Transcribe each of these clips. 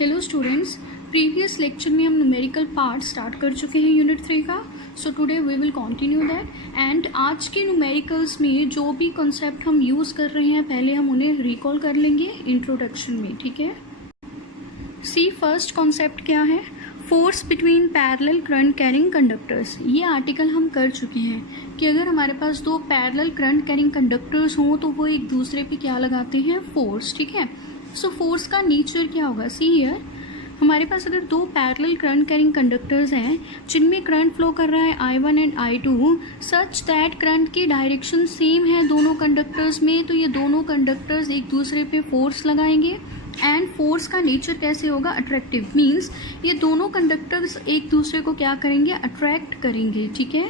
Hello students, previous lecture में हम numerical part start कर चुके हैं यूनिट 3 का। So today we will continue that and आज के न्यूमेरिकल्स में जो भी कॉन्सेप्ट हम यूज़ कर रहे हैं पहले हम उन्हें रिकॉल कर लेंगे इंट्रोडक्शन में, ठीक है। सी फर्स्ट कॉन्सेप्ट क्या है, force between parallel current carrying conductors. ये आर्टिकल हम कर चुके हैं कि अगर हमारे पास दो पैरेलल करंट कैरिंग कंडक्टर्स हों तो वो एक दूसरे पे क्या लगाते हैं, फोर्स, ठीक है। सो फोर्स का नेचर क्या होगा, सी हियर हमारे पास अगर दो पैरेलल करंट कैरिंग कंडक्टर्स हैं जिनमें करंट फ्लो कर रहा है I1 and I2 such that current की डायरेक्शन सेम है दोनों कंडक्टर्स में, तो ये दोनों कंडक्टर्स एक दूसरे पे फोर्स लगाएंगे। एंड फोर्स का नेचर कैसे होगा, अट्रैक्टिव, मीन्स ये दोनों कंडक्टर्स एक दूसरे को क्या करेंगे, अट्रैक्ट करेंगे, ठीक है।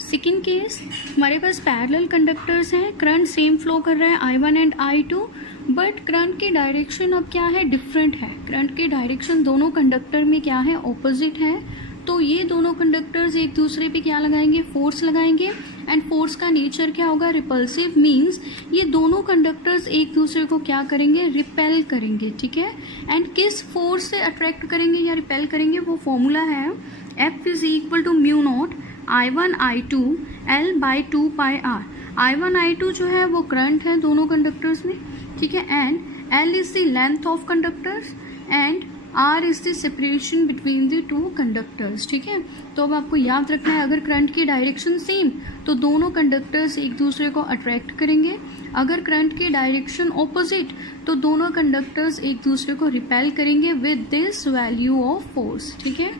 सेकेंड केस, हमारे पास पैरेलल कंडक्टर्स हैं, करंट सेम फ्लो कर रहा है I1 and I2, but current की डायरेक्शन अब क्या है, डिफरेंट है। करंट की डायरेक्शन दोनों कंडक्टर में क्या है, ऑपोजिट है। तो ये दोनों कंडक्टर्स एक दूसरे पे क्या लगाएंगे, फोर्स लगाएंगे। एंड फोर्स का नेचर क्या होगा, रिपल्सिव, मीन्स ये दोनों कंडक्टर्स एक दूसरे को क्या करेंगे, रिपेल करेंगे, ठीक है। एंड किस फोर्स से अट्रैक्ट करेंगे या रिपेल करेंगे, वो फॉर्मूला है F is equal to mu not I1 I2 L by 2 pi R। I1 I2 जो है वो करंट है दोनों कंडक्टर्स में, ठीक है। And L is the length of conductors and R is the separation between the two conductors, ठीक है। तो अब आपको याद रखना है, अगर करंट की डायरेक्शन सेम तो दोनों कंडक्टर्स एक दूसरे को अट्रैक्ट करेंगे। अगर करंट की डायरेक्शन ऑपोजिट तो दोनों कंडक्टर्स एक दूसरे को रिपेल करेंगे with this value of force, ठीक है।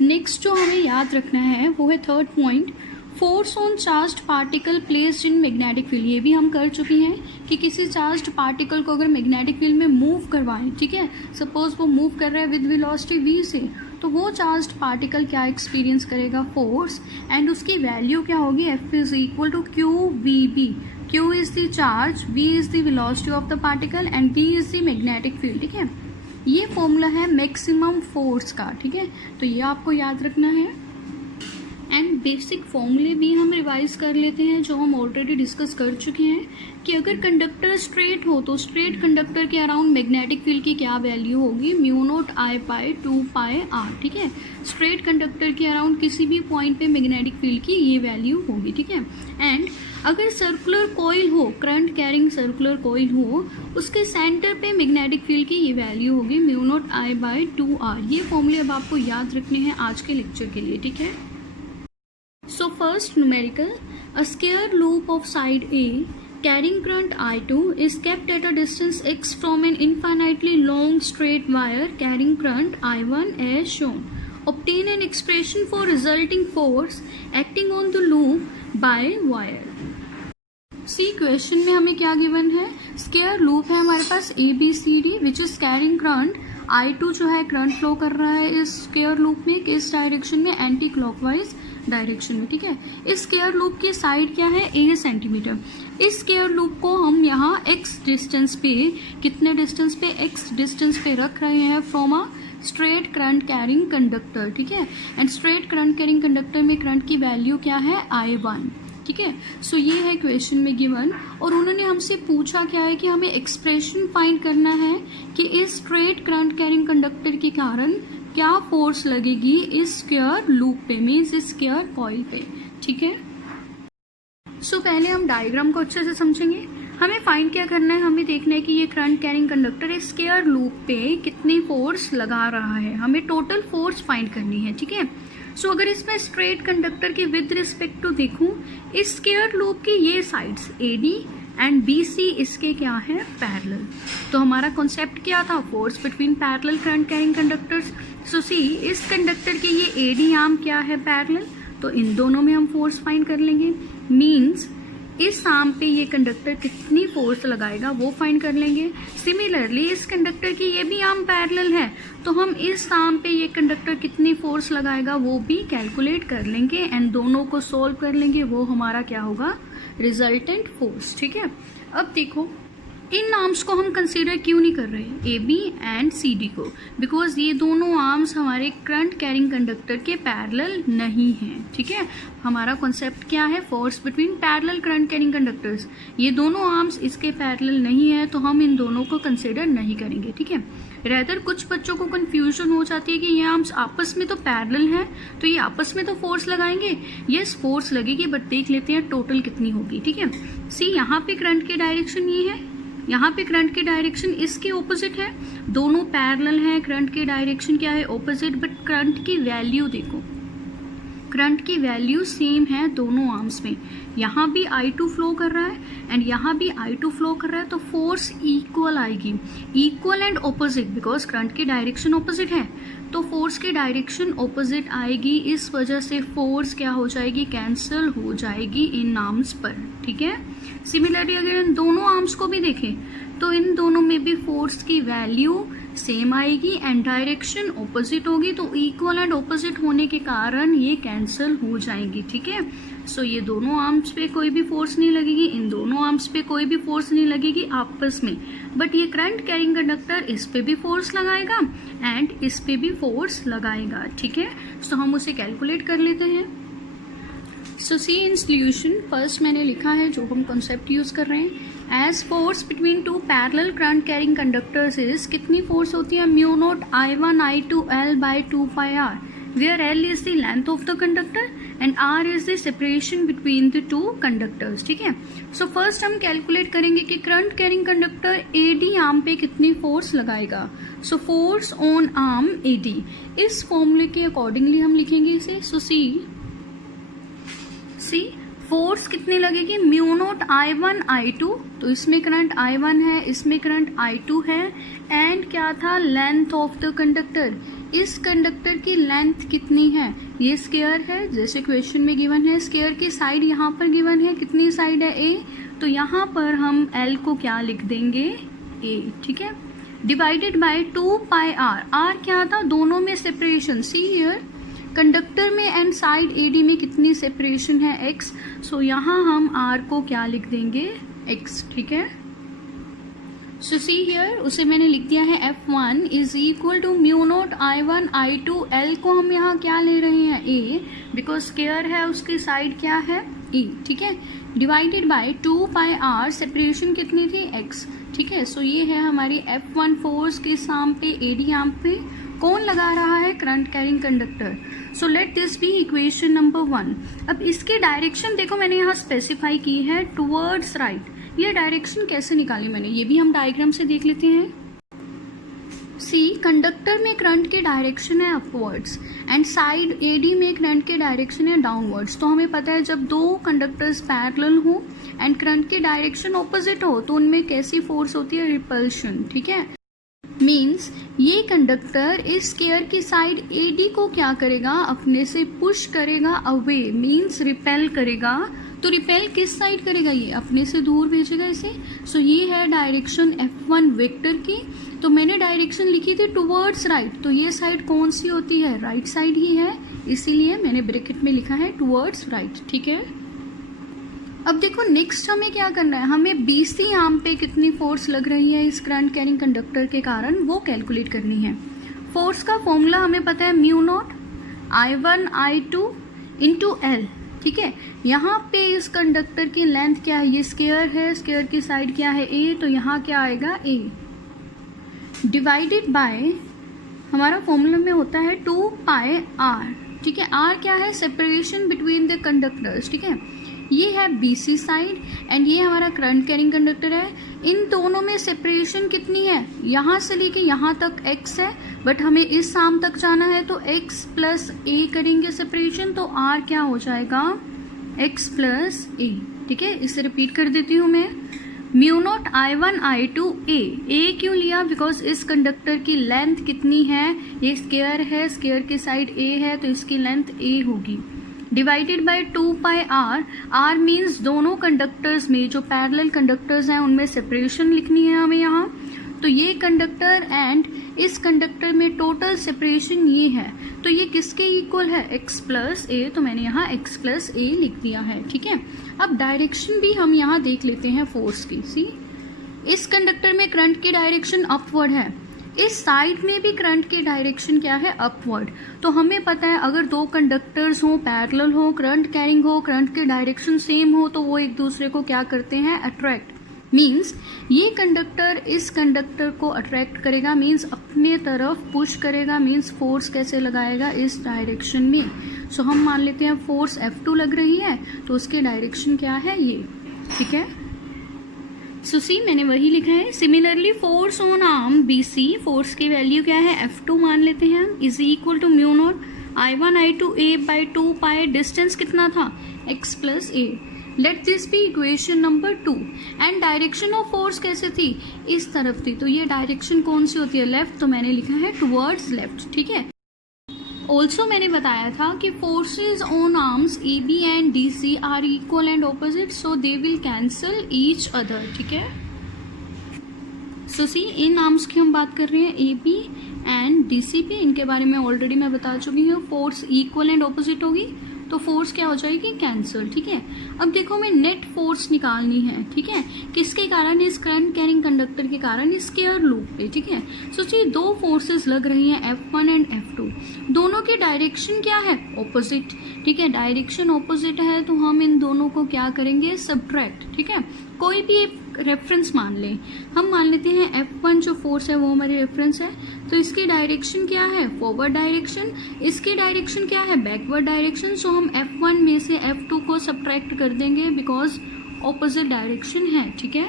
नेक्स्ट जो हमें याद रखना है वो है third point, force on charged particle placed in magnetic field. ये भी हम कर चुके हैं कि किसी चार्ज्ड पार्टिकल को अगर मैग्नेटिक फील्ड में मूव करवाएं, ठीक है, सपोज वो मूव कर रहा है विद वेलोसिटी v से, तो वो चार्ज्ड पार्टिकल क्या एक्सपीरियंस करेगा, फोर्स। एंड उसकी वैल्यू क्या होगी, F is equal to QVB। Q is the charge, V is the velocity of the particle and B is the magnetic field, ठीक है। ये फॉर्मूला है मैक्सिमम फोर्स का, ठीक है, तो ये आपको याद रखना है। एंड बेसिक फॉर्मूले भी हम रिवाइज कर लेते हैं जो हम ऑलरेडी डिस्कस कर चुके हैं कि अगर कंडक्टर स्ट्रेट हो तो स्ट्रेट कंडक्टर के अराउंड मैग्नेटिक फील्ड की क्या वैल्यू होगी, mu not I pi 2 pi R, ठीक है। स्ट्रेट कंडक्टर के अराउंड किसी भी पॉइंट पे मैग्नेटिक फील्ड की ये वैल्यू होगी, ठीक है। एंड अगर सर्कुलर कॉइल हो, करंट कैरिंग सर्कुलर कॉइल हो, उसके सेंटर पे मैग्नेटिक फील्ड की ये वैल्यू होगी mu not I by 2R। ये फॉर्मूले अब आपको याद रखने हैं आज के लेक्चर के लिए, ठीक है। So first numerical, a square loop of side A carrying current I2 is kept at a distance x from an infinitely long straight wire carrying current I1 as shown. Obtain an expression for resulting force acting on the loop by wire. See question में हमें क्या given है, square loop है हमारे पास ABCD which is carrying current I2 जो है current flow कर रहा है इस स्क्वायर लूप में, किस डायरेक्शन में, एंटी क्लॉकवाइज डायरेक्शन में, ठीक है। इस स्क्वायर लूप की साइड क्या है, A सेंटीमीटर। इस स्क्वायर लूप को हम यहाँ x डिस्टेंस पे, कितने डिस्टेंस पे, x डिस्टेंस पे रख रहे हैं from a straight current carrying conductor, ठीक है। And straight current carrying conductor में करंट की वैल्यू क्या है, I1, ठीक है। सो ये है क्वेश्चन में गिवन और उन्होंने हमसे पूछा क्या है कि हमें एक्सप्रेशन फाइंड करना है कि इस स्ट्रेट करंट कैरिंग कंडक्टर के कारण क्या फोर्स लगेगी इस स्क्वायर लूप पे, मीन्स इस स्क्वायर कॉइल पे, ठीक है। सो पहले हम डायग्राम को अच्छे से समझेंगे। हमें फाइंड क्या करना है, हमें देखना है कि ये करंट कैरिंग कंडक्टर इस स्क्वायर लूप पे कितनी फोर्स लगा रहा है, हमें टोटल फोर्स फाइंड करनी है, ठीक है। सो अगर इसमें स्ट्रेट कंडक्टर की विद रिस्पेक्ट टू देखूं, इस स्क्वायर लूप की ये साइड्स AD एंड BC इसके क्या है, पैरेलल। तो हमारा कॉन्सेप्ट क्या था, force between parallel current carrying conductors. So see इस कंडक्टर के ये AD आर्म क्या है, पैरेलल, तो इन दोनों में हम फोर्स फाइंड कर लेंगे। मीन्स इस आर्म पे ये कंडक्टर कितनी फोर्स लगाएगा वो फाइंड कर लेंगे। सिमिलरली इस कंडक्टर की ये भी आर्म पैरेलल है तो हम इस आर्म पे ये कंडक्टर कितनी फोर्स लगाएगा वो भी कैलकुलेट कर लेंगे एंड दोनों को सोल्व कर लेंगे, वो हमारा क्या होगा, रिजल्टेंट फोर्स, ठीक है। अब देखो इन आर्म्स को हम कंसीडर क्यों नहीं कर रहे, A B and C D को, बिकॉज ये दोनों आर्म्स हमारे करंट कैरिंग कंडक्टर के पैरेलल नहीं हैं, ठीक है। हमारा कॉन्सेप्ट क्या है, force between parallel current carrying conductors. ये दोनों आर्म्स इसके पैरेलल नहीं है तो हम इन दोनों को कंसीडर नहीं करेंगे, ठीक है। रेदर कुछ बच्चों को कंफ्यूजन हो जाती है कि ये आर्म्स आपस में तो पैरेलल हैं तो ये आपस में तो फोर्स लगाएंगे। यस, फोर्स लगेगी, बट देख लेते हैं टोटल कितनी होगी, ठीक है। सी, यहाँ पे करंट की डायरेक्शन ये है, यहाँ पे करंट की डायरेक्शन इसके ऑपोजिट है, दोनों पैरेलल हैं, करंट की डायरेक्शन क्या है, ऑपोजिट, बट करंट की वैल्यू देखो, करंट की वैल्यू सेम है दोनों आर्म्स में। यहाँ भी I2 फ्लो कर रहा है एंड यहाँ भी I2 फ्लो कर रहा है, तो फोर्स इक्वल आएगी, equal and opposite, because current की डायरेक्शन ऑपोजिट है तो फोर्स की डायरेक्शन ऑपोजिट आएगी। इस वजह से फोर्स क्या हो जाएगी, कैंसल हो जाएगी इन आर्म्स पर, ठीक है। सिमिलरली अगर इन दोनों आर्म्स को भी देखें तो इन दोनों में भी फोर्स की वैल्यू सेम आएगी एंड डायरेक्शन ऑपोजिट होगी, तो इक्वल एंड ऑपोजिट होने के कारण ये कैंसल हो जाएंगी, ठीक है। सो ये दोनों आर्म्स पे कोई भी फोर्स नहीं लगेगी, इन दोनों आर्म्स पे कोई भी फोर्स नहीं लगेगी आपस में, बट ये करंट कैरिंग कंडक्टर इस पे भी फोर्स लगाएगा एंड इस पे भी फोर्स लगाएगा, ठीक है। सो हम उसे कैलकुलेट कर लेते हैं। सो सी इन सॉल्यूशन, फर्स्ट मैंने लिखा है जो हम कॉन्सेप्ट यूज कर रहे हैं, as force between two parallel current carrying conductors is, कितनी फोर्स होती है, mu not I1 I2 L by 2 pi R, where L is the length of the conductor and R is the separation between the two conductors, ठीक है। So first हम calculate करेंगे कि current carrying conductor AD arm पे कितनी force लगाएगा। So force on arm AD, इस फॉर्मूले के अकॉर्डिंगली हम लिखेंगे इसे। सो सी फोर्स कितनी लगेगी, म्यू नॉट I1 I2, तो इसमें करंट I1 है, इसमें करंट I2 है, एंड क्या था, लेंथ ऑफ द कंडक्टर, इस कंडक्टर की लेंथ कितनी है, ये स्क्वायर है जैसे क्वेश्चन में गिवन है, स्क्वायर की साइड यहाँ पर गिवन है, कितनी साइड है A, तो यहाँ पर हम L को क्या लिख देंगे, A, ठीक है, divided bye 2 pi R, R क्या था, दोनों में सेपरेशन, सी हियर कंडक्टर में एंड साइड AD में कितनी सेपरेशन है, x, सो यहाँ हम R को क्या लिख देंगे, x, ठीक है। सो सी हियर, उसे मैंने लिख दिया है F1 is equal to mu not I1 I2 L को हम यहाँ क्या ले रहे हैं, A, बिकॉज स्क्वायर है उसकी साइड क्या है, E, ठीक है, divided bye 2 pi R, separation कितनी थी, x, ठीक है। सो ये है हमारी F1 फोर्स किस आर्म पे, AD आर्म पे, कौन लगा रहा है, current carrying conductor. So let this be equation number 1। अब इसकी डायरेक्शन देखो मैंने यहाँ स्पेसिफाई की है टुवर्ड्स राइट, ये डायरेक्शन कैसे निकाली मैंने, ये भी हम डायग्राम से देख लेते हैं। सी, कंडक्टर में करंट की डायरेक्शन है अपवर्ड्स एंड साइड AD में करंट की डायरेक्शन है डाउनवर्ड्स, तो हमें पता है जब दो कंडक्टर्स पैरेलल हो एंड करंट की डायरेक्शन ऑपोजिट हो तो उनमें कैसी फोर्स होती है, रिपल्शन, ठीक है। मीन्स ये कंडक्टर इस स्क्वायर की साइड AD को क्या करेगा, अपने से पुश करेगा अवे, मीन्स रिपेल करेगा, तो रिपेल किस साइड करेगा, ये अपने से दूर भेजेगा इसे। सो ये है डायरेक्शन F1 वेक्टर की, तो मैंने डायरेक्शन लिखी थी टुवर्ड्स राइट, तो ये साइड कौन सी होती है, राइट साइड ही है, इसीलिए मैंने ब्रैकेट में लिखा है टुवर्ड्स राइट, ठीक है। अब देखो नेक्स्ट हमें क्या करना है, हमें BC आर्म पे कितनी फोर्स लग रही है इस करंट कैरिंग कंडक्टर के कारण, वो कैलकुलेट करनी है। फोर्स का फॉर्मूला हमें पता है, mu not I1 I2 into L, ठीक है। यहाँ पे इस कंडक्टर की लेंथ क्या है, ये स्क्वायर है, स्क्वायर की साइड क्या है, A, तो यहाँ क्या आएगा, A, डिवाइडेड बाय, हमारा फॉर्मूला में होता है 2 पाई R, ठीक है। R क्या है, सेपरेशन बिटवीन द कंडक्टर्स, ठीक है। ये है BC साइड एंड ये हमारा करंट कैरिंग कंडक्टर है, इन दोनों में सेपरेशन कितनी है, यहाँ से लेके यहाँ तक x है, बट हमें इस आर्म तक जाना है तो x प्लस a करेंगे सेपरेशन, तो r क्या हो जाएगा, x प्लस a, ठीक है। इसे रिपीट कर देती हूँ मैं, mu not I1 I2 a क्यों लिया, बिकॉज इस कंडक्टर की लेंथ कितनी है, ये स्क्वायर है, स्क्वायर की साइड a है तो इसकी लेंथ a होगी, divided by 2 pi R means दोनों कंडक्टर्स में जो पैरेलल कंडक्टर्स हैं उनमें सेपरेशन लिखनी है हमें यहाँ, तो ये कंडक्टर एंड इस कंडक्टर में टोटल सेपरेशन ये है, तो ये किसके इक्वल है, x प्लस a, तो मैंने यहाँ x प्लस a लिख दिया है, ठीक है। अब डायरेक्शन भी हम यहाँ देख लेते हैं फोर्स की, सी इस कंडक्टर में करंट की डायरेक्शन अपवर्ड है, इस साइड में भी करंट की डायरेक्शन क्या है, अपवर्ड। तो हमें पता है अगर दो कंडक्टर्स हो, पैरेलल हो, करंट कैरिंग हो, करंट की डायरेक्शन सेम हो, तो वो एक दूसरे को क्या करते हैं, अट्रैक्ट। मीन्स ये कंडक्टर इस कंडक्टर को अट्रैक्ट करेगा, मीन्स अपने तरफ पुश करेगा, मीन्स फोर्स कैसे लगाएगा, इस डायरेक्शन में। सो हम मान लेते हैं फोर्स F2 लग रही है, तो उसकी डायरेक्शन क्या है, ये, ठीक है। सो सी मैंने वही लिखा है। Similarly force on arm BC, force की वैल्यू क्या है, F2 मान लेते हैं हम, is equal to mu not I1 I2 A by 2 pi, distance कितना था, x plus a। Let this be equation number 2। And direction of force कैसे थी, इस तरफ थी, तो ये डायरेक्शन कौन सी होती है, लेफ्ट, तो मैंने लिखा है टुवर्ड्स लेफ्ट, ठीक है। ऑल्सो मैंने बताया था कि forces on arms AB and DC are equal and opposite, so they will cancel each other, ठीक है। सो सी इन आर्म्स की हम बात कर रहे हैं AB एंड DC पे, इनके बारे में ऑलरेडी मैं बता चुकी हूँ। फोर्स इक्वल एंड ऑपोजिट होगी तो फोर्स क्या हो जाएगी, कैंसल, ठीक है। अब देखो हमें नेट फोर्स निकालनी है, ठीक है, किसके कारण, इस करंट कैरिंग कंडक्टर के कारण, स्क्वायर लूप पे, ठीक है। सोचिए दो फोर्सेस लग रही हैं F1 एंड F2, दोनों की डायरेक्शन क्या है, ऑपोजिट, ठीक है। डायरेक्शन ऑपोजिट है तो हम इन दोनों को क्या करेंगे, सबट्रैक्ट, ठीक है। कोई भी एक रेफरेंस मान लें, हम मान लेते हैं F1 जो फोर्स है वो हमारी रेफरेंस है, तो इसकी डायरेक्शन क्या है, फॉरवर्ड डायरेक्शन, इसकी डायरेक्शन क्या है, बैकवर्ड डायरेक्शन। सो हम F1 में से F2 को सबट्रैक्ट कर देंगे बिकॉज ऑपोजिट डायरेक्शन है, ठीक है।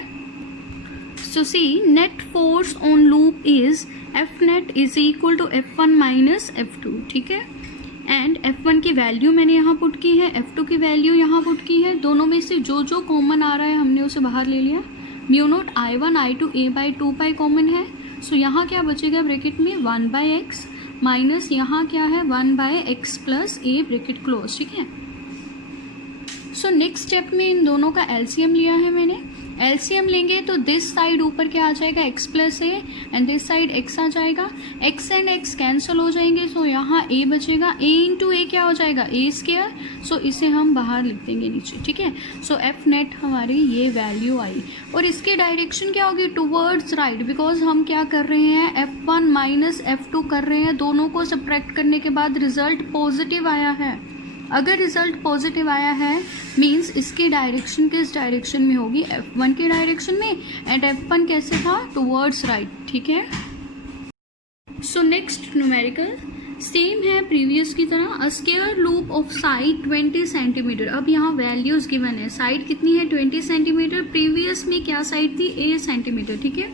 So see net force on loop is F net is equal to F1 minus F2, ठीक है। एंड F1 की वैल्यू मैंने यहाँ पुट की है, F2 की वैल्यू यहाँ पुट की है, दोनों में से जो जो कॉमन आ रहा है हमने उसे बाहर ले लिया। Mu naught I1 I2 A by 2 pi common है, सो यहाँ क्या बचेगा ब्रैकेट में 1 बाई एक्स, माइनस यहाँ क्या है 1 by x plus A bracket close, ठीक है। सो नेक्स्ट स्टेप में इन दोनों का एलसीएम लिया है मैंने। एलसीएम लेंगे तो दिस साइड ऊपर क्या आ जाएगा, x plus A, and this side x आ जाएगा, x एंड x कैंसिल हो जाएंगे, सो यहाँ a बचेगा, a इंटू ए क्या हो जाएगा, a स्क्वायर, सो इसे हम बाहर लिख देंगे नीचे, ठीक है। सो F नेट हमारी ये वैल्यू आई, और इसकी डायरेक्शन क्या होगी, टुवर्ड्स राइट, बिकॉज हम क्या कर रहे हैं, F1 माइनस F2 कर रहे हैं, दोनों को सब्ट्रैक्ट करने के बाद रिजल्ट पॉजिटिव आया है। अगर रिजल्ट पॉजिटिव आया है मींस इसकी डायरेक्शन किस डायरेक्शन में होगी, F1 की डायरेक्शन में, एंड F1 कैसे था, टुवर्ड्स राइट, ठीक है। सो नेक्स्ट न्यूमेरिकल सेम है प्रीवियस की तरह, a square loop of side 20 centimetre. अब यहाँ वैल्यूज गिवन है, साइड कितनी है 20 सेंटीमीटर, प्रीवियस में क्या साइड थी, A सेंटीमीटर, ठीक है।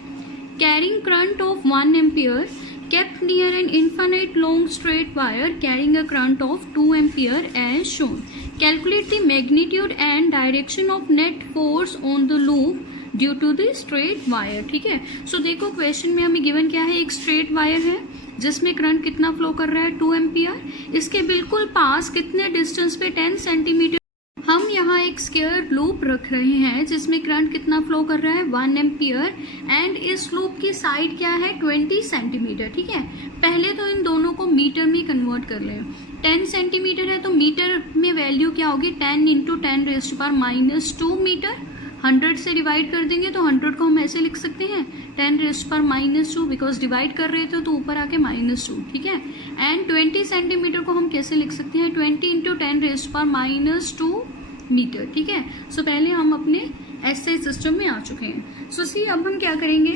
Carrying current of 1 ampere kept near an infinite long straight wire carrying a current of 2 ampere as shown. Calculate the magnitude and direction of net force on the loop due to the straight wire, ठीक है। सो देखो question में हमें given क्या है, एक straight wire है जिसमें करंट कितना फ्लो कर रहा है, 2 एम्पियर, इसके बिल्कुल पास कितने डिस्टेंस पे, 10 सेंटीमीटर हम यहाँ एक स्क्वायर लूप रख रहे हैं जिसमें करंट कितना फ्लो कर रहा है, 1 एम्पियर, एंड इस लूप की साइड क्या है, 20 सेंटीमीटर, ठीक है। पहले तो इन दोनों को मीटर में कन्वर्ट कर लें, 10 सेंटीमीटर है तो मीटर में वैल्यू क्या होगी, 10 into 10 raised to power minus 2 metre. 100 से डिवाइड कर देंगे तो 100 को हम ऐसे लिख सकते हैं 10 raised to power minus 2, because divide कर रहे थे तो ऊपर आके -2, ठीक है। एंड 20 सेंटीमीटर को हम कैसे लिख सकते हैं, 20 into 10 raised to power -2 metre, ठीक है। सो पहले हम अपने एसआई सिस्टम में आ चुके हैं। सो सी अब हम क्या करेंगे,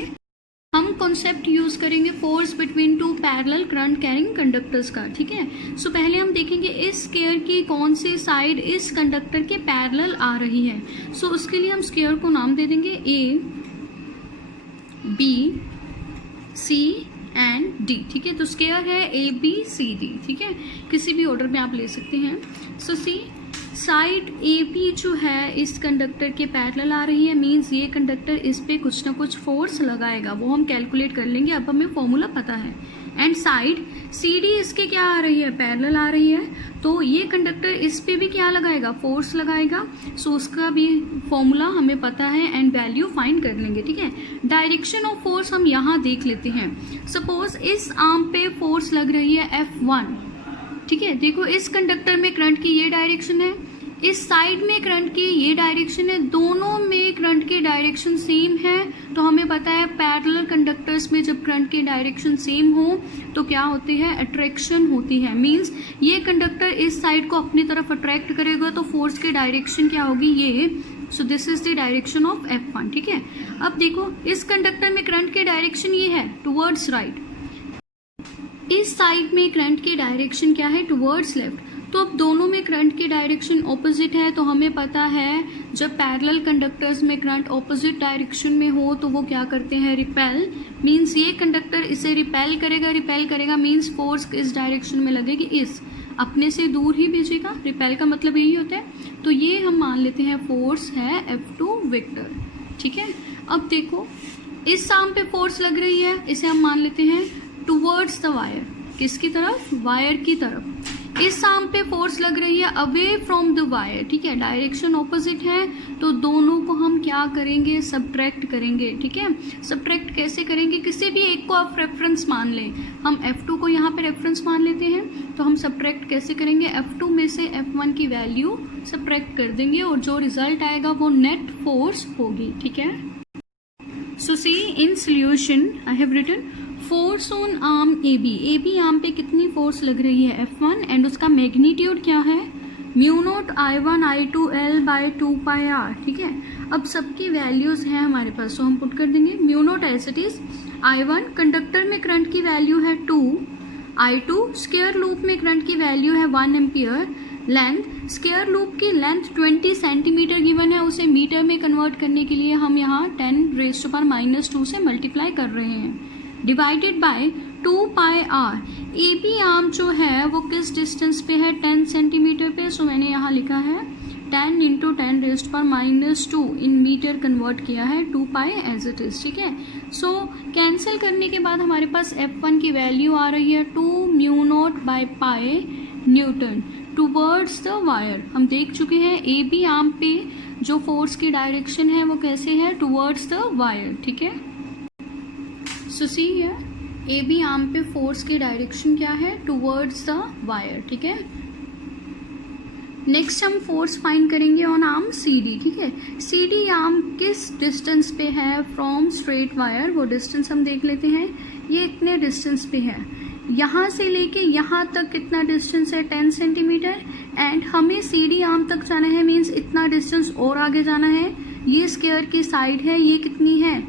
हम कॉन्सेप्ट यूज करेंगे force between two parallel current carrying conductors का, ठीक है। सो पहले हम देखेंगे इस स्क्वायर की कौन सी साइड इस कंडक्टर के पैरेलल आ रही है। सो उसके लिए हम स्क्वायर को नाम दे देंगे A B C and D, ठीक है। तो स्क्वायर है A B C D, ठीक है, किसी भी ऑर्डर में आप ले सकते हैं। सो सी साइड AB जो है इस कंडक्टर के पैरेलल आ रही है, मींस ये कंडक्टर इस पे कुछ ना कुछ फोर्स लगाएगा, वो हम कैलकुलेट कर लेंगे, अब हमें फॉर्मूला पता है। एंड साइड CD इसके क्या आ रही है, पैरेलल आ रही है, तो ये कंडक्टर इस पे भी क्या लगाएगा, फोर्स लगाएगा। सो उसका भी फॉर्मूला हमें पता है एंड वैल्यू फाइंड कर लेंगे, ठीक है। डायरेक्शन ऑफ फोर्स हम यहाँ देख लेते हैं। सपोज इस आर्म पे फोर्स लग रही है F1, ठीक है। देखो इस कंडक्टर में करंट की ये डायरेक्शन है, इस साइड में करंट की ये डायरेक्शन है, दोनों में करंट की डायरेक्शन सेम है। तो हमें पता है पैरेलल कंडक्टर्स में जब करंट की डायरेक्शन सेम हो तो क्या होती है, अट्रैक्शन होती है। मींस ये कंडक्टर इस साइड को अपनी तरफ अट्रैक्ट करेगा तो फोर्स की डायरेक्शन क्या होगी, ये। So this is the direction of F1, ठीक है। अब देखो इस कंडक्टर में करंट की डायरेक्शन ये है, टुवर्ड्स राइट। इस साइड में करंट की डायरेक्शन क्या है, टुवर्ड्स लेफ्ट। तो अब दोनों में करंट की डायरेक्शन ऑपोजिट है। तो हमें पता है जब पैरेलल कंडक्टर्स में करंट ऑपोजिट डायरेक्शन में हो तो वो क्या करते हैं, रिपेल। मींस ये कंडक्टर इसे रिपेल करेगा मींस फोर्स इस डायरेक्शन में लगेगी, इस अपने से दूर ही भेजेगा। रिपेल का मतलब यही होता है। तो ये हम मान लेते हैं फोर्स है F2 वेक्टर, ठीक है। अब देखो इस आर्म पे फोर्स लग रही है, इसे हम मान लेते हैं टुवर्ड्स द वायर। किसकी तरफ, वायर की तरफ। इस आर्म पे फोर्स लग रही है अवे फ्रॉम द वायर, ठीक है। डायरेक्शन ऑपोजिट है तो दोनों को हम क्या करेंगे, सब्ट्रैक्ट करेंगे, ठीक है। सब्ट्रैक्ट कैसे करेंगे, किसी भी एक को आप रेफरेंस मान लें। हम F2 को यहाँ पे रेफरेंस मान लेते हैं। तो हम सब्ट्रैक्ट कैसे करेंगे, F2 में से F1 की वैल्यू सब्ट्रैक्ट कर देंगे और जो रिजल्ट आएगा वो नेट फोर्स होगी, ठीक है। So see in solution I have written force on arm AB arm पे कितनी फोर्स लग रही है, F1, एंड उसका मैग्नीट्यूड क्या है, mu not I1 I2 L by 2 pi R, ठीक है। अब सबकी वैल्यूज हैं हमारे पास, तो हम पुट कर देंगे mu not as it is. I1 conductor में करंट की वैल्यू है 2, I2 स्क्वायर लूप में करंट की वैल्यू है 1 एम्पियर। लेंथ, स्क्वायर लूप की लेंथ 20 सेंटीमीटर गिवन है, उसे मीटर में कन्वर्ट करने के लिए हम यहाँ 10⁻⁻2 से मल्टीप्लाई कर रहे हैं, divided by 2 pi R। AB arm जो है वो किस डिस्टेंस पे है, 10 सेंटीमीटर पे। सो मैंने यहाँ लिखा है 10 × 10⁻2 इन मीटर कन्वर्ट किया है 2 पाई एज इट इज, ठीक है। सो कैंसिल करने के बाद हमारे पास F1 की वैल्यू आ रही है 2 mu not by pi Newton towards the wire. हम देख चुके हैं AB आर्म पे जो फोर्स की डायरेक्शन है वो कैसे है, टूवर्ड्स द वायर, ठीक है। So see here AB arm पे फोर्स की डायरेक्शन क्या है, टुवर्ड्स द वायर, ठीक है। नेक्स्ट हम फोर्स फाइंड करेंगे ऑन आर्म CD, ठीक है। CD आर्म किस डिस्टेंस पे है फ्रॉम स्ट्रेट वायर, वो डिस्टेंस हम देख लेते हैं। ये इतने डिस्टेंस पे है, यहाँ से लेके यहाँ तक कितना डिस्टेंस है, 10 सेंटीमीटर। एंड हमें CD आर्म तक जाना है, मीन्स इतना डिस्टेंस और आगे जाना है। ये स्क्वायर की साइड है, ये कितनी है,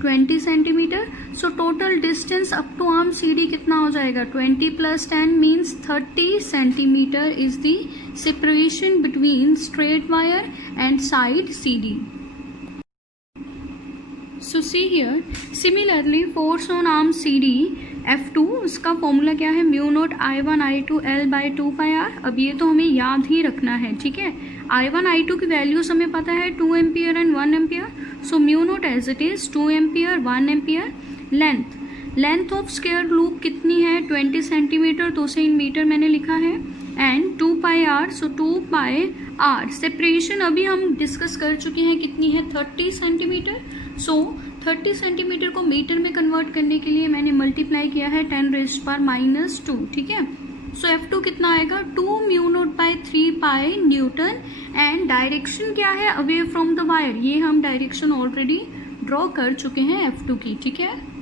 20 centimetre. So total distance up to arm CD कितना हो जाएगा, 20 + 10 means 30 centimetre is the separation between straight wire and side CD. So see here, similarly force on arm CD F2, उसका फॉर्मूला क्या है, mu not I1 I2 L by 2 pi R। अब ये तो हमें याद ही रखना है, ठीक है। I1 I2 की वैल्यूज हमें पता है 2 ampere and 1 ampere. So mu not as it is 2 ampere 1 ampere. Length of square loop कितनी है, 20 सेंटीमीटर, तो उसे इन मीटर मैंने लिखा है। And 2 pi R, so 2 pi R। Separation अभी हम डिस्कस कर चुके हैं, कितनी है, 30 सेंटीमीटर। सो 30 सेंटीमीटर को मीटर में कन्वर्ट करने के लिए मैंने मल्टीप्लाई किया है 10⁻², ठीक है। सो F2 कितना आएगा, 2 mu not by 3 pi Newton. And direction क्या है, अवे फ्रॉम द वायर, ये हम डायरेक्शन ऑलरेडी ड्रॉ कर चुके हैं F2 की, ठीक है।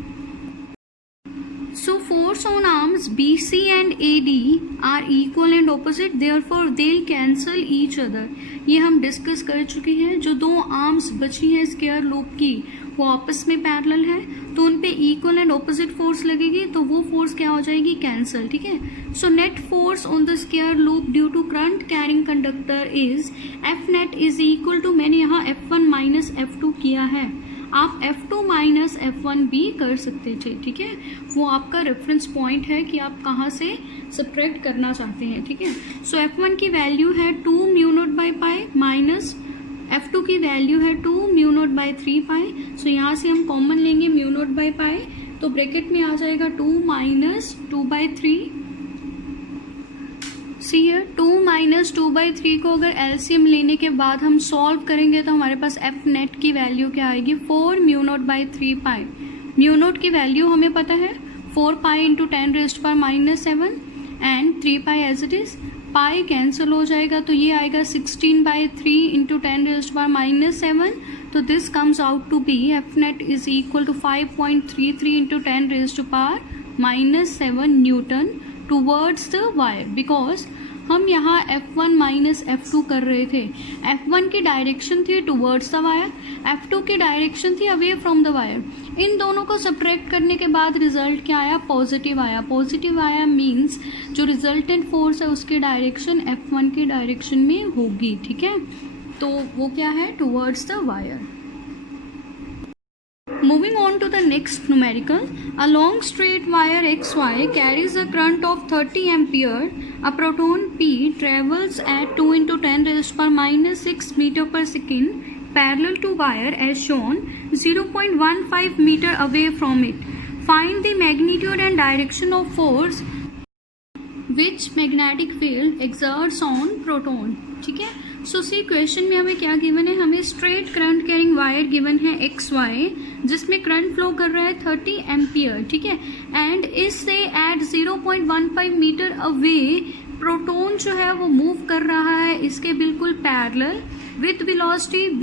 So force on arms BC and AD are equal and opposite, therefore they'll cancel each other. ये हम डिस्कस कर चुके हैं। जो दो आर्म्स बची हैं स्क्वायर लूप की वो आपस में पैरेलल है, तो उन पे इक्वल एंड ऑपोजिट फोर्स लगेगी, तो वो फोर्स क्या हो जाएगी, कैंसल, ठीक है। So net force on the square loop due to current carrying conductor is F net is equal to, मैंने यहाँ F1 माइनस F2 किया है, आप F2 माइनस F1 भी कर सकते थे, ठीक है। वो आपका रेफरेंस पॉइंट है कि आप कहाँ से सब्ट्रैक्ट करना चाहते हैं, ठीक है। सो F1 की वैल्यू है 2 mu not by pi minus F2 की वैल्यू है 2 म्यू नॉट बाई 3 पाई। सो यहाँ से हम कॉमन लेंगे म्यू नॉट बाई पाई, तो ब्रैकेट में आ जाएगा 2 माइनस 2/3। सी हियर 2 माइनस 2/3 को अगर एलसीएम लेने के बाद हम सॉल्व करेंगे तो हमारे पास F नेट की वैल्यू क्या आएगी, 4 mu not by 3 pi. Mu not की वैल्यू हमें पता है 4 pi into 10⁻⁻7 and 3 pi as it is. Pi cancel हो जाएगा, तो ये आएगा 16/3 इंटू 10⁻⁻7. तो this comes out to be F net is equal to 5.33 इंटू 10⁻⁻7 newton towards the wire. Because हम यहाँ F1 माइनस F2 कर रहे थे. F1 की डायरेक्शन थी टूवर्ड्स द वायर, F2 की डायरेक्शन थी अवे फ्रॉम द वायर. इन दोनों को सब्ट्रैक्ट करने के बाद रिजल्ट क्या आया? पॉजिटिव आया. पॉजिटिव आया मीन्स जो रिजल्टेंट फोर्स है उसकी डायरेक्शन F1 की डायरेक्शन में होगी. ठीक है, तो वो क्या है? Towards the wire. Moving on to the next numerical, a long straight wire XY carries a current of 30 ampere. A proton P travels at 2 into 10⁻⁻6 meter per second parallel to wire as shown 0.15 meter away from it. Find the magnitude and direction of force which magnetic field exerts on proton. ठीक है, so सी question में हमें क्या given है? हमें straight current carrying wire given है XY, जिसमें current flow कर रहा है 30 एम्पियर. ठीक है, एंड इससे एट 0.15 मीटर अवे प्रोटोन जो है वो मूव कर रहा है इसके बिल्कुल parallel with velocity v.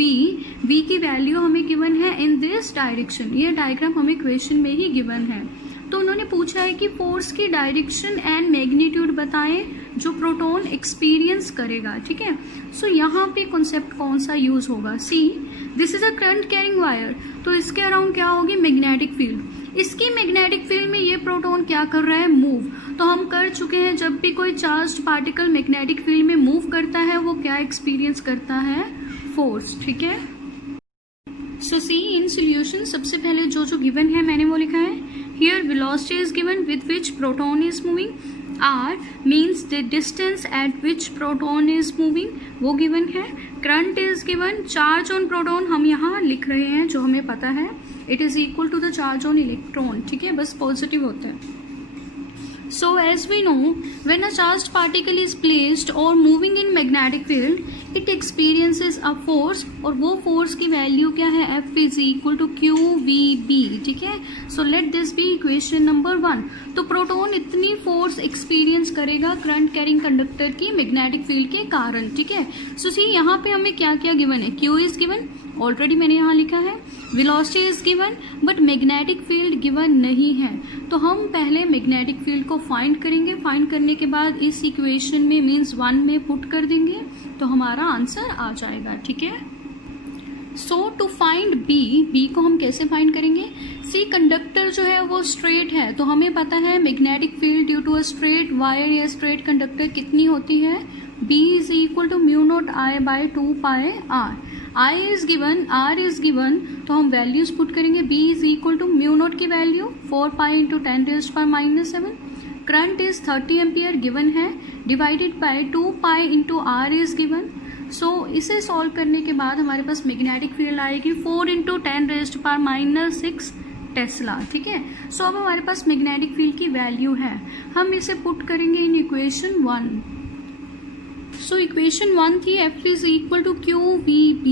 v की वैल्यू हमें गिवन है इन दिस डायरेक्शन. ये डायग्राम हमें क्वेश्चन में ही गिवन है. तो उन्होंने पूछा है कि फोर्स की डायरेक्शन एंड मैग्नीट्यूड बताएं जो प्रोटॉन एक्सपीरियंस करेगा. ठीक है, सो यहाँ पे कॉन्सेप्ट कौन सा यूज होगा? See, this is a current carrying wire, तो इसके अराउंड क्या होगी? Magnetic field. इसकी मैग्नेटिक फील्ड में ये प्रोटॉन क्या कर रहा है? मूव. तो हम कर चुके हैं, जब भी कोई चार्ज्ड पार्टिकल मैग्नेटिक फील्ड में मूव करता है वो क्या एक्सपीरियंस करता है? फोर्स. ठीक है, सो सी इन सोल्यूशन सबसे पहले जो गिवन है मैंने वो लिखा है. Here velocity is given with which proton is moving. R means the distance at which proton is moving, वो गिवन है. Current is given. Charge on proton हम यहाँ लिख रहे हैं जो हमें पता है, it is equal to the charge on electron. ठीक है, बस पॉजिटिव होता है. So as we know, when a charged particle is placed or moving in magnetic field, it experiences a force, और वो force की वैल्यू क्या है? F is equal to QVB. ठीक है, so let this be equation number 1. तो proton इतनी force experience करेगा करंट कैरिंग कंडक्टर की मैग्नेटिक फील्ड के कारण. ठीक है, सो सी यहाँ पे हमें क्या क्या गिवन है? Q इज गिवन, ऑलरेडी मैंने यहाँ लिखा है. Velocity is given, but magnetic field given नहीं है. तो हम पहले मैग्नेटिक फील्ड को फाइंड करेंगे. फाइंड करने के बाद इस इक्वेशन में मीन्स 1 में पुट कर देंगे तो हमारा आंसर आ जाएगा. ठीक है, सो टू फाइंड बी को हम कैसे फाइंड करेंगे? सी, कंडक्टर जो है वो स्ट्रेट है, तो हमें पता है magnetic field due to a straight wire या स्ट्रेट कंडक्टर कितनी होती है? B is equal to μ0I/2πr. I is given, R is given, तो हम वैल्यूज पुट करेंगे. B इज इक्वल टू μ0 की value 4π into 10⁻⁻7. Current is 30 ampere given है, divided by 2π into R is given. So इसे solve करने के बाद हमारे पास मैग्नेटिक फील्ड आएगी 4 इंटू 10⁻⁻6 टेस्ला. ठीक है, सो अब हमारे पास मैग्नेटिक फील्ड की वैल्यू है, हम इसे पुट करेंगे इन इक्वेशन 1. सो इक्वेशन 1 थी F is equal to QVB.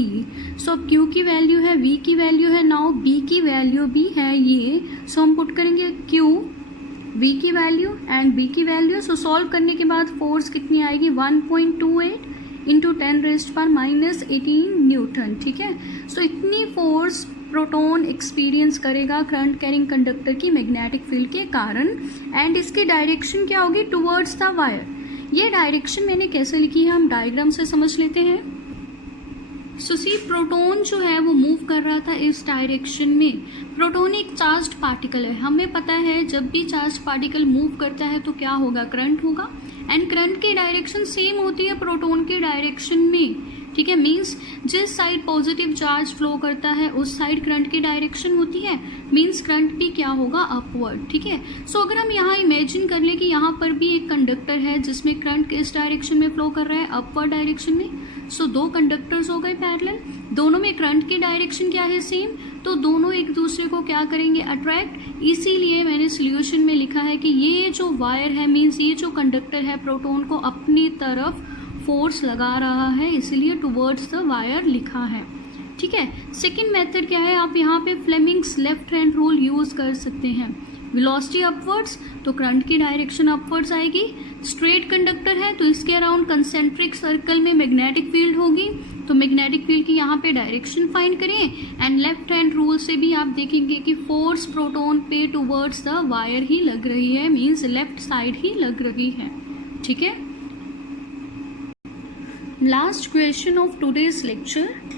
So अब Q की वैल्यू है, V की वैल्यू है, नाउ B की वैल्यू भी है ये. सो हम पुट करेंगे Q, V की वैल्यू एंड B की वैल्यू. सो सॉल्व करने के बाद फोर्स कितनी आएगी? 1.28 इंटू 10⁻18 न्यूटन. ठीक है, सो इतनी फोर्स प्रोटॉन एक्सपीरियंस करेगा करंट कैरिंग कंडक्टर की मैग्नेटिक फील्ड के कारण. एंड इसकी डायरेक्शन क्या होगी? Towards the wire. ये डायरेक्शन मैंने कैसे लिखी है हम डायग्राम से समझ लेते हैं. सो सी, प्रोटॉन जो है वो मूव कर रहा था इस डायरेक्शन में. प्रोटॉन एक चार्ज्ड पार्टिकल है, हमें पता है जब भी चार्ज्ड पार्टिकल मूव करता है तो क्या होगा? करंट होगा. एंड करंट की डायरेक्शन सेम होती है प्रोटॉन के डायरेक्शन में. ठीक है, मीन्स जिस साइड पॉजिटिव चार्ज फ्लो करता है उस साइड करंट की डायरेक्शन होती है, मीन्स करंट भी क्या होगा? अपवर्ड. ठीक है, सो अगर हम यहाँ इमेजिन कर ले कि यहाँ पर भी एक कंडक्टर है जिसमें करंट किस डायरेक्शन में फ्लो कर रहा है? अपवर्ड डायरेक्शन में. सो दो कंडक्टर्स हो गए पैरेलल, दोनों में करंट की डायरेक्शन क्या है? सेम. तो दोनों एक दूसरे को क्या करेंगे? अट्रैक्ट. इसीलिए मैंने सोल्यूशन में लिखा है कि ये जो वायर है मीन्स ये जो कंडक्टर है प्रोटॉन को अपनी तरफ फोर्स लगा रहा है, इसलिए टुवर्ड्स द वायर लिखा है. ठीक है। सेकेंड मेथड क्या है, आप यहाँ पे Fleming's left hand rule use कर सकते हैं। वेलोसिटी अपवर्ड्स तो करंट की डायरेक्शन अपवर्ड्स आएगी। स्ट्रेट कंडक्टर है तो इसके अराउंड कंसेंट्रिक सर्कल में मैग्नेटिक फील्ड होगी, तो मैग्नेटिक फील्ड की यहाँ पे डायरेक्शन फाइंड करिए। एंड लेफ्ट हैंड रूल से भी आप देखेंगे कि फोर्स प्रोटॉन पे टुवर्ड्स द वायर ही लग रही है, मींस लेफ्ट साइड ही लग रही है। ठीक है। Last question of today's lecture.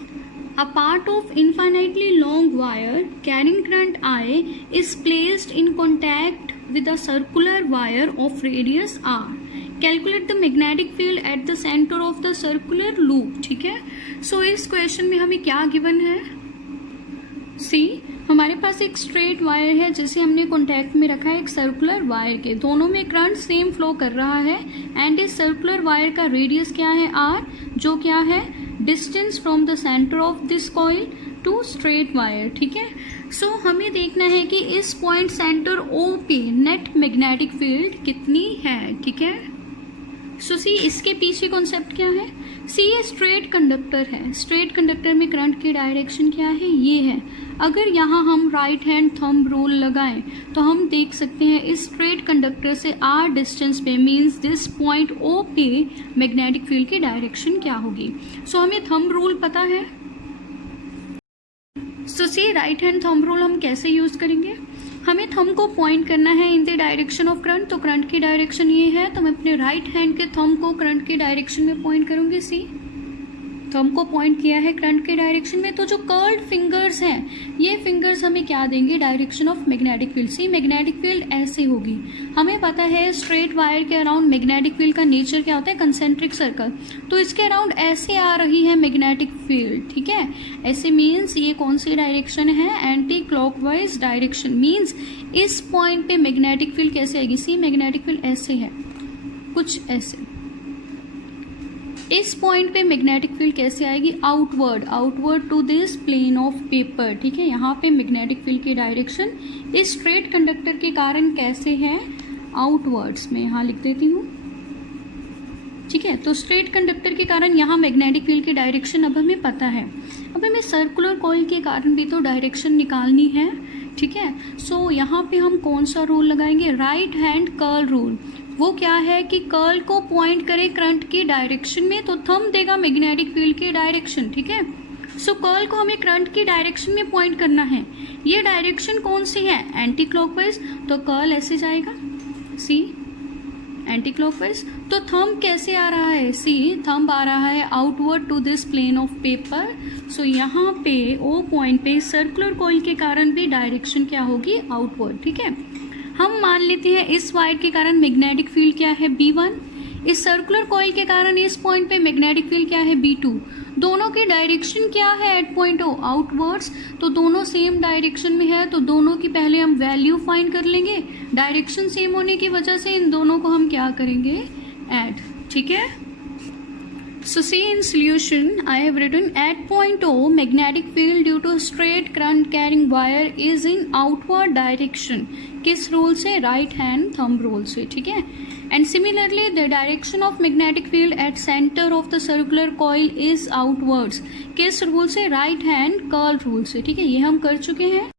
A part of infinitely long wire carrying current I is placed in contact with a circular wire of radius r. Calculate the magnetic field at the center of the circular loop. ठीक है। So इस question में हमें क्या given है, सी हमारे पास एक straight wire है जिसे हमने कॉन्टैक्ट में रखा है एक सर्कुलर वायर के, दोनों में करंट सेम फ्लो कर रहा है। एंड इस सर्कुलर वायर का रेडियस क्या है, आर, जो क्या है distance from the centre of this coil to straight wire. ठीक है। सो हमें देखना है कि इस पॉइंट सेंटर ओ पे नेट मैग्नेटिक फील्ड कितनी है। ठीक है। सो सी इसके पीछे कॉन्सेप्ट क्या है, सी ये स्ट्रेट कंडक्टर है, स्ट्रेट कंडक्टर में करंट की डायरेक्शन क्या है, ये है। अगर यहाँ हम राइट हैंड थंब रूल लगाएं तो हम देख सकते हैं इस स्ट्रेट कंडक्टर से आर डिस्टेंस पे, मींस दिस पॉइंट ओ पे मैग्नेटिक फील्ड की डायरेक्शन क्या होगी। सो हमें थंब रूल पता है। सो सी राइट हैंड थंब रूल हम कैसे यूज करेंगे, हमें थंब को पॉइंट करना है in the direction of current, तो करंट की डायरेक्शन ये है, तो मैं अपने राइट हैंड के थंब को करंट की डायरेक्शन में पॉइंट करूंगी। सी थंब को पॉइंट किया है करंट के डायरेक्शन में, तो जो कर्ल्ड फिंगर्स हैं ये फिंगर्स हमें क्या देंगे, direction of magnetic field. See magnetic field ऐसे होगी, हमें पता है स्ट्रेट वायर के अराउंड मैग्नेटिक फील्ड का नेचर क्या होता है, कंसेंट्रिक सर्कल, तो इसके अराउंड ऐसे आ रही है मैग्नेटिक फील्ड। ठीक है। ऐसे मीन्स ये कौन सी डायरेक्शन है, एंटी क्लॉकवाइज डायरेक्शन, मीन्स इस पॉइंट पे मैग्नेटिक फील्ड कैसे आएगी, सी मैग्नेटिक फील्ड ऐसे है, कुछ ऐसे। इस पॉइंट पे मैग्नेटिक फील्ड कैसे आएगी, outward, outward to this plane of paper. ठीक है। यहाँ पे मैग्नेटिक फील्ड की डायरेक्शन इस स्ट्रेट कंडक्टर के कारण कैसे है, आउटवर्ड्स, में यहाँ लिख देती हूँ। ठीक है। तो स्ट्रेट कंडक्टर के कारण यहाँ मैग्नेटिक फील्ड की डायरेक्शन अब हमें पता है। अब हमें सर्कुलर कॉइल के कारण भी तो डायरेक्शन निकालनी है। ठीक है। सो यहाँ पे हम कौन सा रूल लगाएंगे, राइट हैंड कर्ल रूल। वो क्या है कि कर्ल को पॉइंट करे करंट की डायरेक्शन में, तो थंब देगा मैग्नेटिक फील्ड की डायरेक्शन। ठीक है। सो कर्ल को हमें करंट की डायरेक्शन में पॉइंट करना है, ये डायरेक्शन कौन सी है, एंटी क्लॉकवाइज, तो कर्ल ऐसे जाएगा, सी एंटी क्लॉकवाइज। तो थंब कैसे आ रहा है, सी थंब आ रहा है outward to this plane of paper. So यहाँ पे ओ पॉइंट पे सर्कुलर कॉइल के कारण भी डायरेक्शन क्या होगी, आउटवर्ड। ठीक है। हम मान लेते हैं इस वायर के कारण मैग्नेटिक फील्ड क्या है, B1, इस सर्कुलर कॉइल के कारण इस पॉइंट पे मैग्नेटिक फील्ड क्या है, B2। दोनों की डायरेक्शन क्या है एट पॉइंट ओ, आउटवर्ड्स, तो दोनों सेम डायरेक्शन में है, तो दोनों की पहले हम वैल्यू फाइंड कर लेंगे। डायरेक्शन सेम होने की वजह से इन दोनों को हम क्या करेंगे, ऐड। ठीक है। So see in solution I have written at point O magnetic field due to straight current carrying wire is in outward direction. किस रूल से, राइट हैंड थंब रूल से। ठीक है। And similarly the direction of magnetic field at centre of the circular coil is outwards, किस rule से, right hand curl rule से। ठीक है। ये हम कर चुके हैं।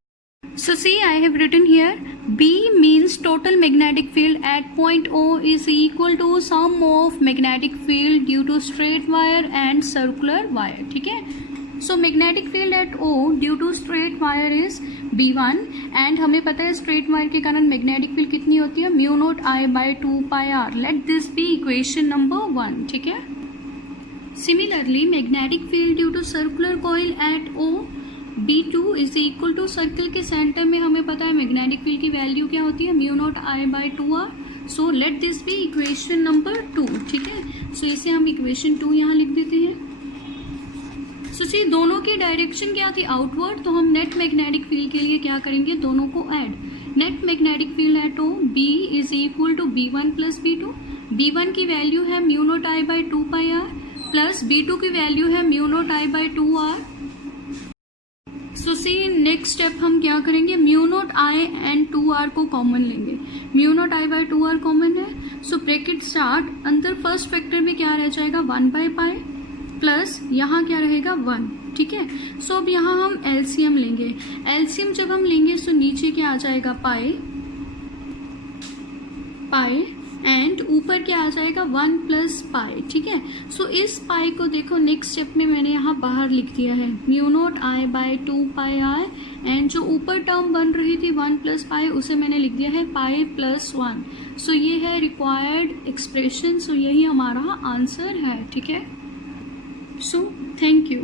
So see I have written here B means total magnetic field at point O is equal to sum of magnetic field due to straight wire and circular wire. ठीक है। So magnetic field at O due to straight wire is B1 and हमें पता है straight wire के कारण magnetic field कितनी होती है, mu naught I by 2 pi r. Let this be equation number 1. ठीक है। Similarly magnetic field due to circular coil at O B2 is equal to, circle के सेंटर में हमें पता है मैग्नेटिक फील्ड की वैल्यू क्या होती है, mu not I by 2r. So let this be equation number 2. ठीक है। सो इसे हम इक्वेशन 2 यहाँ लिख देते हैं। सो जी दोनों की डायरेक्शन क्या थी, आउटवर्ड, तो हम नेट मैग्नेटिक फील्ड के लिए क्या करेंगे, दोनों को add. Net magnetic field at O B is equal to B1 plus B2। B1 की वैल्यू है mu not I by 2 pi r plus B2 की वैल्यू है mu not I by 2r। So see next step हम क्या करेंगे, mu not I and 2r को common लेंगे। Mu not I by 2r common है। So bracket start, अंदर first factor में क्या रह जाएगा, 1 by पाई प्लस यहाँ क्या रहेगा 1। ठीक है। सो अब यहाँ हम एलसीएम लेंगे। एलसीएम जब हम लेंगे तो नीचे क्या आ जाएगा, पाई एंड ऊपर क्या आ जाएगा, 1 प्लस पाई। ठीक है। सो इस पाई को देखो नेक्स्ट स्टेप में मैंने यहाँ बाहर लिख दिया है, mu not I by 2 pi I, and जो ऊपर टर्म बन रही थी 1 प्लस पाई उसे मैंने लिख दिया है पाई प्लस 1। सो ये है रिक्वायर्ड एक्सप्रेशन। सो यही हमारा आंसर है। ठीक है। So thank you.